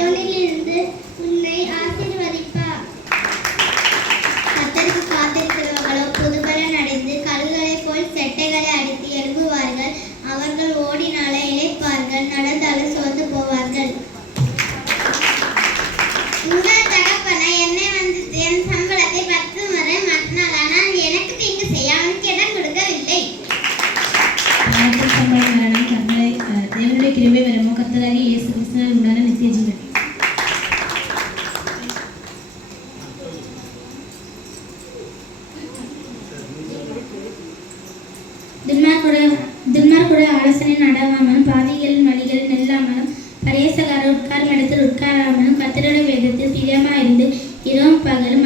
சியோனிலிருந்து உன்னை ஆசீர்வதிப்பார். கர்த்தருக்கு காத்திருக்கிறவர்களோ புதுபலன் அடைந்து கல்களைப் போல் செட்டைகளை அடித்து எழும்புவார்கள். அவர்கள் ஓடினால இளைப்பார்கள், நடந்தால சோர்ந்து போவார்கள். உங்கள் தகப்பனை என்னை வந்து என் சம்பளத்தை 10 முறை மாற்றினார், ஆனால் எனக்கு தீங்கு செய்ய அவனுக்கு இடம் கொடுக்கவில்லை. மரணம் தேவனுடைய கிருபை வரமோ கர்த்தராகிய இயேசு கிறிஸ்துவினால் உண்டான நித்திய ஜீவன். துன்மார்க்குடைய ஆலோசனை நடவாமலும் பாவிகளின் வழிகளில் நெல்லாமலும் பரியாசக்காரர் உட்காரும் இடத்தில் உட்காராமலும் கர்த்தருடைய வேதத்தில் பிரியமாயிருந்து இரவும் பகலும்